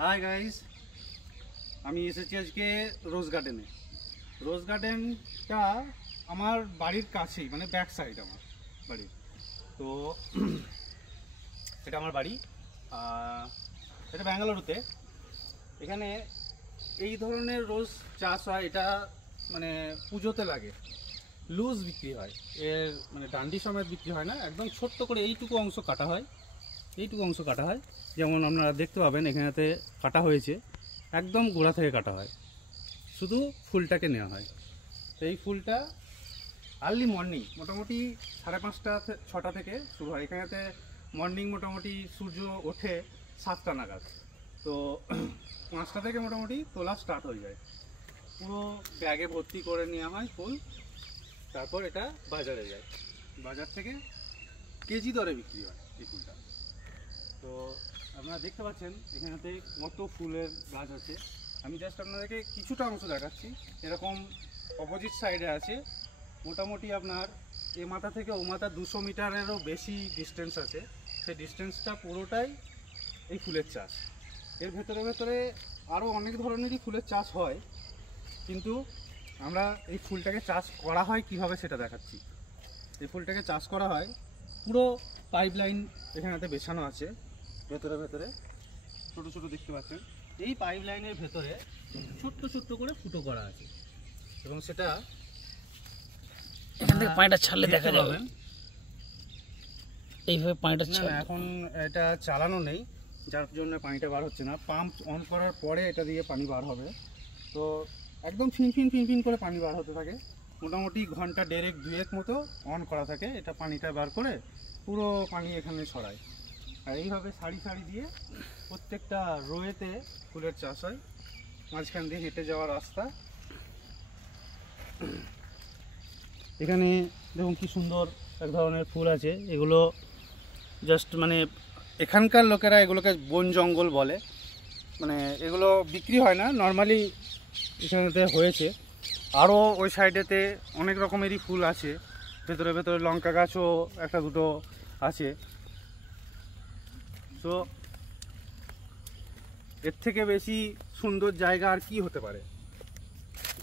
Hi guys, আমি এসেছি আজকে রোজ গার্ডেনে। রোজ গার্ডেনটা আমার বাড়ির কাছেই, মানে ব্যাক সাইড আমার বাড়ির। তো এটা আমার বাড়ি, এটা ব্যাঙ্গালুরুতে। এখানে এই ধরনের রোজ চাষ হয়, এটা মানে পুজোতে লাগে, লুজ বিক্রি হয়। এর মানে ডান্ডি সমেত বিক্রি হয় না, একদম ছোট্ট করে এইটুকু অংশ কাটা হয়, যেমন আপনারা দেখতে পাবেন এখানেতে কাটা হয়েছে, একদম গোড়া থেকে কাটা হয়, শুধু ফুলটাকে নেওয়া হয়। তো এই ফুলটা আর্লি মর্নিং মোটামুটি 5:30 6টা থেকে শুরু হয়। এখানেতে মর্নিং মোটামুটি সূর্য ওঠে 7টা নাগাদ, তো 5টা থেকে মোটামুটি তোলা স্টার্ট হয়ে যায়। পুরো ব্যাগে ভর্তি করে নেওয়া হয় ফুল, তারপর এটা বাজারে যায়, বাজার থেকে কেজি দরে বিক্রি হয় এই ফুলটা। তো আপনারা দেখতে পাচ্ছেন এখানেতে কত ফুলের গাছ আছে। আমি জাস্ট আপনাদেরকে কিছুটা অংশ দেখাচ্ছি। এরকম অপোজিট সাইডে আছে, মোটামুটি আপনার এ মাথা থেকে ও মাথা 200 মিটারেরও বেশি ডিস্টেন্স আছে। সেই ডিস্টেন্সটা পুরোটাই এই ফুলের চাষ। এর ভেতরে আরও অনেক ধরনেরই ফুলের চাষ হয়, কিন্তু আমরা এই ফুলটাকে চাষ করা হয় কিভাবে সেটা দেখাচ্ছি। এই ফুলটাকে চাষ করা হয়, পুরো পাইপলাইন এখানেতে বেছানো আছে। ভেতরে ছোটো ছোটো দেখতে পাচ্ছেন, এই পাইপলাইনের ভেতরে ছোট্ট করে ফুটো করা আছে, এবং সেটা এখান থেকে পানিটা ছাড়লে দেখা যাবে। এইভাবে পানিটা এখন এটা চালানো নেই, যার জন্য পানিটা বার হচ্ছে না। পাম্প অন করার পরে এটা দিয়ে পানি বার হবে। তো একদম ফিন করে পানি বার হতে থাকে। মোটামুটি ঘন্টা 1.5-2 মতো অন করা থাকে। এটা পানিটা বার করে পুরো পানি এখানে ছড়ায়। আর এইভাবে সারি দিয়ে প্রত্যেকটা রোয়েতে ফুলের চাষ হয়। মাঝখান দিয়ে হেঁটে যাওয়ার রাস্তা। এখানে দেখুন কি সুন্দর এক ধরনের ফুল আছে। এগুলো জাস্ট মানে এখানকার লোকেরা এগুলোকে বন জঙ্গল বলে, মানে এগুলো বিক্রি হয় না, নর্মালি এখানেতে হয়েছে। আরও ওই সাইডেতে অনেক রকমেরই ফুল আছে, ভেতরে লঙ্কা গাছও একটা দুটো আছে। তো এর থেকে বেশি সুন্দর জায়গা আর কি হতে পারে?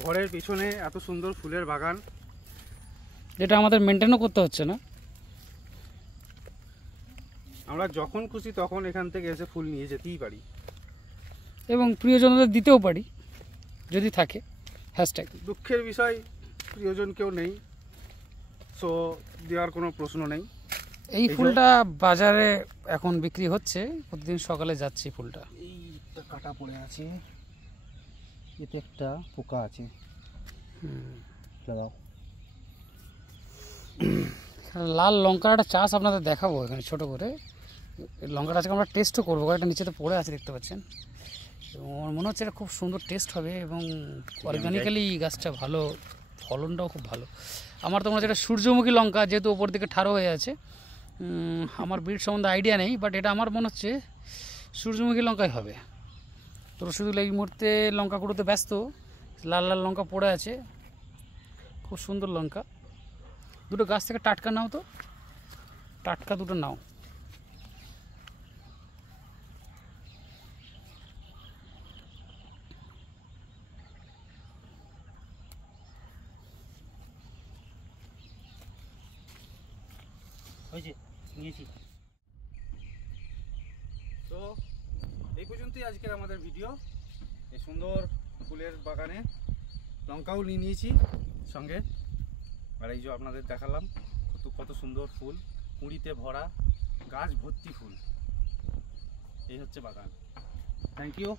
ঘরের পিছনে এত সুন্দর ফুলের বাগান, যেটা আমাদের মেনটেনও করতে হচ্ছে না। আমরা যখন খুশি তখন এখান থেকে এসে ফুল নিয়ে যেতেই পারি, এবং প্রিয়জনদের দিতেও পারি যদি থাকে। হ্যাশট্যাগ দুঃখের বিষয় প্রিয়জন কেউ নেই, সো দেওয়ার কোনো প্রশ্ন নেই। এই ফুলটা বাজারে এখন বিক্রি হচ্ছে, প্রতিদিন সকালে যাচ্ছে ফুলটা। এইটা কাটা পড়ে আছে, এতে একটা পোকা আছে। লাল লঙ্কার একটা চাষ আপনাদের দেখাবো এখানে ছোট করে। লঙ্কাটা আজকে আমরা টেস্টও করবো, একটা নিচেতে পড়ে আছে দেখতে পাচ্ছেন। এবং আমার মনে হচ্ছে এটা খুব সুন্দর টেস্ট হবে, এবং অর্গানিক্যালি গাছটা ভালো, ফলনটাও খুব ভালো। আমার তো মনে হচ্ছে এটা সূর্যমুখী লঙ্কা, যেহেতু ওপর দিকে ঠাড়ো হয়ে আছে। আমার ব্রিড সম্বন্ধে আইডিয়া নেই, বাট এটা আমার মনে হচ্ছে সূর্যমুখী লঙ্কাই হবে। তো শুধু এই মুহূর্তে লঙ্কা কুড়োতে ব্যস্ত। লাল লঙ্কা পড়ে আছে, খুব সুন্দর লঙ্কা। দুটো গাছ থেকে টাটকা নাও, তো টাটকা দুটো নাও। নিয়েছি। তো এই পর্যন্তই আজকের আমাদের ভিডিও। এই সুন্দর ফুলের বাগানে লঙ্কাও নিয়েছি সঙ্গে, আর এই যে আপনাদের দেখালাম কত সুন্দর ফুল, কুঁড়িতে ভরা, গাছ ভর্তি ফুল। এই হচ্ছে বাগান। Thank you.